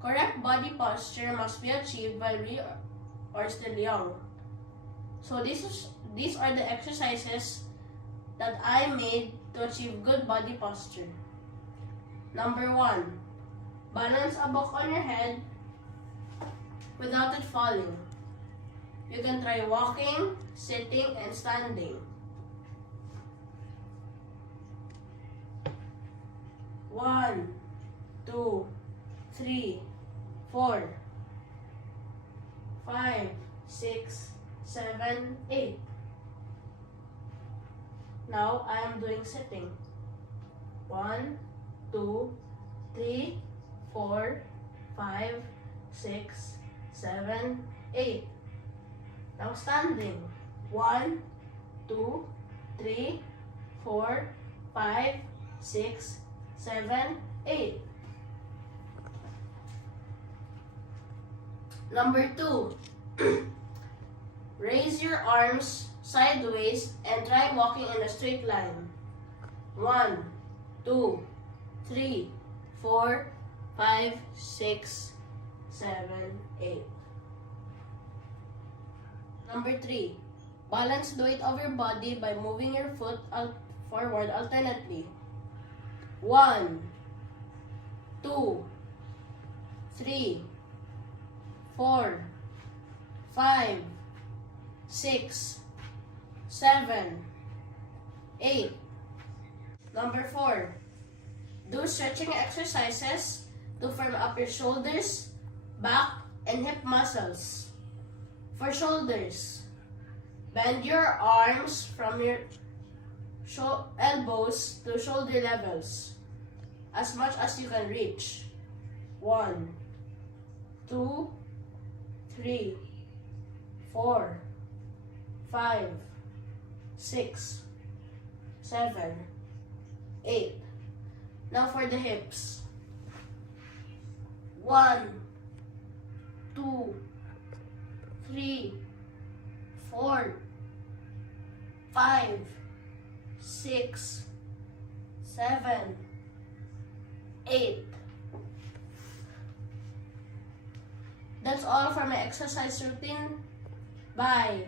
Correct body posture must be achieved while we are still young. So these are the exercises that I made to achieve good body posture. Number 1, balance a book on your head without it falling. You can try walking, sitting, and standing. 1, 2, 3, 4, 5, 6, 7, 8. Now I am doing sitting. 1, 2, 3, 4, 5, 6, 7, 8. Now standing. 1, 2, 3, 4, 5, 6, 7, 8. Number 2. Raise your arms sideways and try walking in a straight line. 1, 2, 3, 4, 5, 6, 7, 8. Number 3. Balance the weight of your body by moving your foot forward alternately. 1, 2, 3, 4, 5, 6, 7, 8. Number 4. Do stretching exercises to firm up your shoulders, back, and hip muscles. For shoulders, bend your arms from your elbows to shoulder levels as much as you can reach. 1, 2, 3, 4, 5, 6, 7, 8. Now for the hips. 1, 2, 3, 4, 5, 6, 7, 8. That's all for my exercise routine. Bye.